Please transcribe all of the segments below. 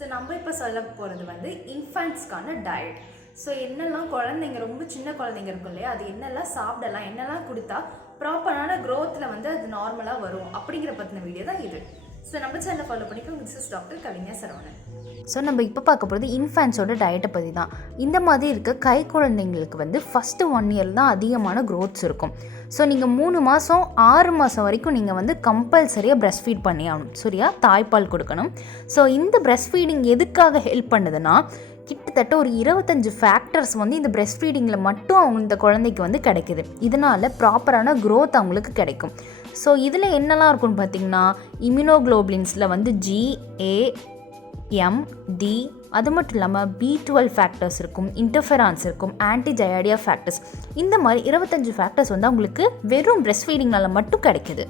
So நம்ம இப்போ சொல்ல போகிறது வந்து இன்ஃபேண்ட்ஸ்க்கான டயட் ஸோ என்னெல்லாம் குழந்தைங்க ரொம்ப சின்ன குழந்தைங்க இருக்கும் இல்லையா? அது என்னெல்லாம் சாப்பிடலாம் என்னெல்லாம் கொடுத்தா ப்ராப்பரான க்ரோத்தில் வந்து அது நார்மலாக வரும் அப்படிங்கிற பற்றின வீடியோ தான் இது. ஸோ நம்ம சேனலை ஃபாலோ பண்ணிக்கோங்க this is doctor Kavigna Saravanan. So நம்ம இப்போ பார்க்க போகிறது இன்ஃபேன்ஸோட டயட்டை பற்றி தான். இந்த மாதிரி இருக்க கை குழந்தைங்களுக்கு வந்து ஃபஸ்ட்டு ஒன் இயர் தான் அதிகமான க்ரோத்ஸ் இருக்கும். ஸோ நீங்கள் மூணு மாதம் ஆறு மாதம் வரைக்கும் நீங்கள் வந்து கம்பல்சரியாக பிரஸ்ட் ஃபீட் பண்ணி ஆகணும். சரியா? தாய்ப்பால் கொடுக்கணும். ஸோ இந்த பிரஸ்ட் ஃபீடிங் எதுக்காக ஹெல்ப் பண்ணுதுன்னா கிட்டத்தட்ட ஒரு இருபத்தஞ்சு ஃபேக்டர்ஸ் வந்து இந்த பிரஸ்ட் ஃபீடிங்கில் மட்டும் அவங்க இந்த குழந்தைக்கு வந்து கிடைக்குது. இதனால் ப்ராப்பரான க்ரோத் அவங்களுக்கு கிடைக்கும். ஸோ இதில் என்னெல்லாம் இருக்கும்னு பார்த்தீங்கன்னா இம்யூனோக்ளோபின்ஸில் வந்து ஜி ஏ எம் டி அது மட்டும் இல்லாமல் பி டுவெல் ஃபேக்டர்ஸ் இருக்கும் இன்டர்ஃபெரான்ஸ் இருக்கும் ஆன்டிஜயாடியா ஃபேக்டர்ஸ் இந்த மாதிரி இருபத்தஞ்சு ஃபேக்டர்ஸ் வந்து அவங்களுக்கு வெறும் ப்ரெஸ் ஃபீடிங்னால் மட்டும் கிடைக்கிது.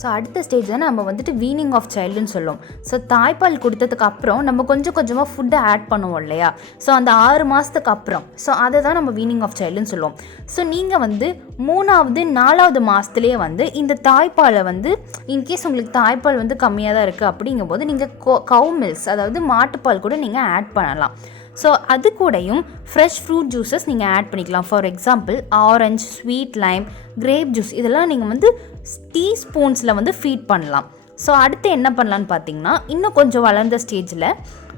ஸோ அடுத்த ஸ்டேஜ் தான் நம்ம வந்துட்டு வீனிங் ஆஃப் சைல்டுன்னு சொல்லுவோம். ஸோ தாய்ப்பால் கொடுத்ததுக்கு அப்புறம் நம்ம கொஞ்சம் கொஞ்சமாக ஃபுட்டை ஆட் பண்ணுவோம் இல்லையா? ஸோ அந்த ஆறு மாதத்துக்கு அப்புறம். ஸோ அதை தான் நம்ம வீனிங் ஆஃப் சைல்டுன்னு சொல்லுவோம். ஸோ நீங்கள் வந்து மூணாவது நாலாவது மாதத்துலேயே வந்து இந்த தாய்ப்பாலை வந்து இன்கேஸ் உங்களுக்கு தாய்ப்பால் வந்து கம்மியாக தான் இருக்குது அப்படிங்கும்போது நீங்கள் கவு மில்ஸ் அதாவது மாட்டுப்பால் கூட நீங்கள் ஆட் பண்ணலாம். ஸோ அது கூடயும் ஃப்ரெஷ் ஃப்ரூட் ஜூஸஸ் நீங்கள் ஆட் பண்ணிக்கலாம். For example orange sweet lime grape juice இதெல்லாம் நீங்கள் வந்து டீஸ்பூன்ஸில் வந்து ஃபீட் பண்ணலாம். ஸோ அடுத்து என்ன பண்ணலான்னு பார்த்தீங்கன்னா இன்னும் கொஞ்சம் வளர்ந்த ஸ்டேஜில்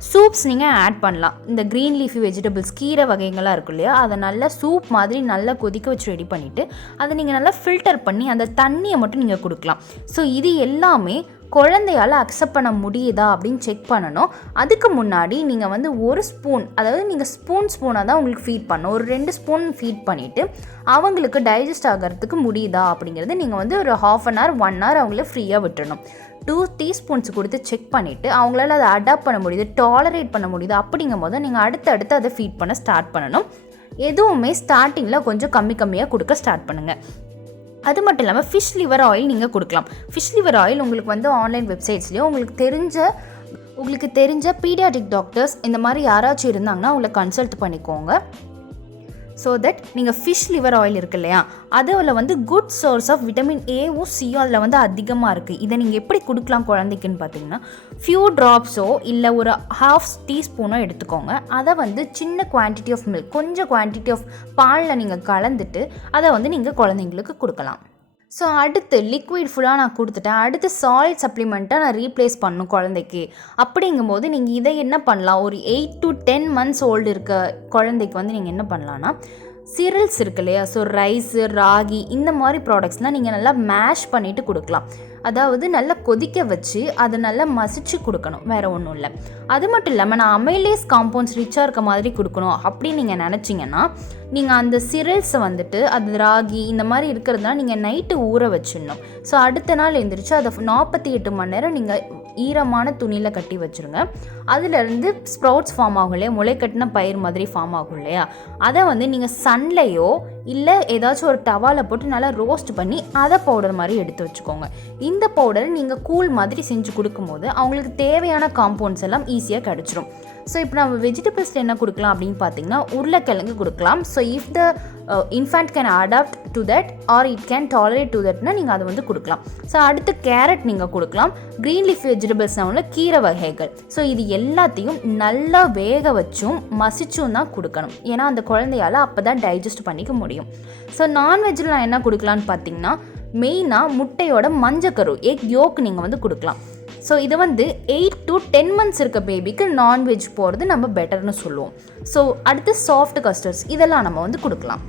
சூப்ஸ் நீங்கள் ஆட் பண்ணலாம். இந்த க்ரீன் லீஃபி வெஜிடபிள்ஸ் கீரை வகைகளாக இருக்கும் இல்லையா அதை நல்லா சூப் மாதிரி நல்லா கொதிக்க வச்சு ரெடி பண்ணிவிட்டு அதை நீங்கள் நல்லா ஃபில்டர் பண்ணி அந்த தண்ணியை மட்டும் நீங்கள் கொடுக்கலாம். ஸோ இது எல்லாமே குழந்தையால் அக்செப்ட் பண்ண முடியுதா அப்படின்னு செக் பண்ணணும். அதுக்கு முன்னாடி நீங்கள் வந்து ஒரு ஸ்பூன் அதாவது நீங்கள் ஸ்பூன் ஸ்பூனாக தான் உங்களுக்கு ஃபீட் பண்ணணும். ஒரு ரெண்டு ஸ்பூன் ஃபீட் பண்ணிவிட்டு அவங்களுக்கு டைஜஸ்ட் ஆகிறதுக்கு முடியுதா அப்படிங்கிறது நீங்கள் வந்து ஒரு half an hour one hour அவங்கள ஃப்ரீயாக விட்டுறணும். டூ டீஸ்பூன்ஸ் கொடுத்து செக் பண்ணிவிட்டு அவங்களால அதை அடாப்ட் பண்ண முடியுது டாலரேட் பண்ண முடியுது அப்படிங்கும் போது நீங்கள் அடுத்தடுத்து அதை ஃபீட் பண்ண ஸ்டார்ட் பண்ணணும். எதுவுமே ஸ்டார்டிங்கில் கொஞ்சம் கம்மி கம்மியாக கொடுக்க ஸ்டார்ட் பண்ணுங்கள் அது மட்டும் இல்லாமல் ஃபிஷ் லிவர் ஆயில் நீங்கள் கொடுக்கலாம். ஃபிஷ் லிவர் ஆயில் உங்களுக்கு வந்து ஆன்லைன் வெப்சைட்ஸ்லேயும் உங்களுக்கு தெரிஞ்ச உங்களுக்கு தெரிஞ்ச பீடியாட்ரிக் டாக்டர்ஸ் இந்த மாதிரி யாராச்சும் இருந்தாங்கன்னா அவங்கள கன்சல்ட் பண்ணிக்கோங்க. ஸோ தட் நீங்கள் ஃபிஷ் லிவர் ஆயில் இருக்கு இல்லையா? அதில் வந்து குட் சோர்ஸ் ஆஃப் விட்டமின் ஏவும் சியும் அதில் வந்து அதிகமாக இருக்குது இதை நீங்கள் எப்படி கொடுக்கலாம் குழந்தைக்குன்னு பார்த்தீங்கன்னா ஃபியூ ட்ராப்ஸோ இல்லை ஒரு ஹாஃப் டீஸ்பூனோ எடுத்துக்கோங்க. அதை வந்து சின்ன குவான்டிட்டி ஆஃப் மில்க் கொஞ்சம் குவான்டிட்டி ஆஃப் பாலில் நீங்கள் கலந்துட்டு அதை வந்து நீங்கள் குழந்தைங்களுக்கு கொடுக்கலாம். ஸோ அடுத்து லிக்விட் ஃபுல்லாக நான் கொடுத்துட்டேன். அடுத்து சாலிட் சப்ளிமெண்ட்டாக நான் ரீப்ளேஸ் பண்ணணும் குழந்தைக்கு. அப்படிங்கும்போது நீங்கள் இதை என்ன பண்ணலாம்? ஒரு eight to ten months old இருக்க குழந்தைக்கு வந்து நீங்கள் என்ன பண்ணலான்னா சிரல்ஸ் இருக்கு இல்லையா? ஸோ ரைஸு ராகி இந்த மாதிரி ப்ராடக்ட்ஸ்லாம் நீங்கள் நல்லா மேஷ் பண்ணிவிட்டு கொடுக்கலாம். அதாவது நல்லா கொதிக்க வச்சு அதை நல்லா மசிச்சு கொடுக்கணும். வேறு ஒன்றும் இல்லை. அது மட்டும் இல்லாமல் நான் அமைலேஸ் காம்பவுண்ட்ஸ் ரிச்சாக இருக்க மாதிரி கொடுக்கணும் அப்படின்னு நீங்கள் நினச்சிங்கன்னா நீங்கள் அந்த சிரல்ஸை வந்துட்டு அது ராகி இந்த மாதிரி இருக்கிறதுனால நீங்கள் நைட்டு ஊற வச்சிடணும். ஸோ அடுத்த நாள் எழுந்திரிச்சு அதை நாற்பத்தி எட்டு மணி நேரம் நீங்கள் ஈரமான துணியில் கட்டி வச்சுருங்க. அதுலேருந்து ஸ்ப்ரவுட்ஸ் ஃபார்ம் ஆகும் இல்லையா? முளைக்கட்டின பயிர் மாதிரி ஃபார்ம் ஆகும் இல்லையா? அதை வந்து நீங்கள் சன்லையோ இல்லை ஏதாச்சும் ஒரு டவாவில் போட்டு நல்லா ரோஸ்ட் பண்ணி அதை பவுடர் மாதிரி எடுத்து வச்சுக்கோங்க. இந்த பவுடரை நீங்கள் கூழ் மாதிரி செஞ்சு கொடுக்கும்போது அவங்களுக்கு தேவையான காம்பவுண்ட்ஸ் எல்லாம் ஈஸியாக கிடச்சிரும். ஸோ இப்போ நம்ம வெஜிடபிள்ஸ் என்ன கொடுக்கலாம் அப்படின்னு பார்த்தீங்கன்னா உருளைக்கிழங்கு கொடுக்கலாம். So if the infant can adapt to that or it can tolerate to தட்னா நீங்கள் அதை வந்து கொடுக்கலாம். ஸோ அடுத்து கேரட் நீங்கள் கொடுக்கலாம். க்ரீன் லீஃப் வெஜிடபிள்ஸ் உள்ள கீரை வகைகள். ஸோ இது எல்லாத்தையும் நல்லா வேக வச்சும் மசிச்சும் தான் கொடுக்கணும். ஏன்னா அந்த குழந்தையால் அப்போ தான் டைஜஸ்ட் பண்ணிக்க முடியும். ஸோ நான்வெஜ்ஜில் நான் என்ன கொடுக்கலான்னு பார்த்தீங்கன்னா மெயினாக முட்டையோட மஞ்சக்கரு எக் யோக் நீங்கள் வந்து கொடுக்கலாம். ஸோ இது வந்து எயிட் டு டென் மந்த்ஸ் இருக்க பேபிக்கு நான்வெஜ் போகிறது நம்ம பெட்டர்னு சொல்லுவோம். ஸோ அடுத்து சாஃப்ட் கஸ்டர்ட்ஸ் இதெல்லாம் நம்ம வந்து கொடுக்கலாம்.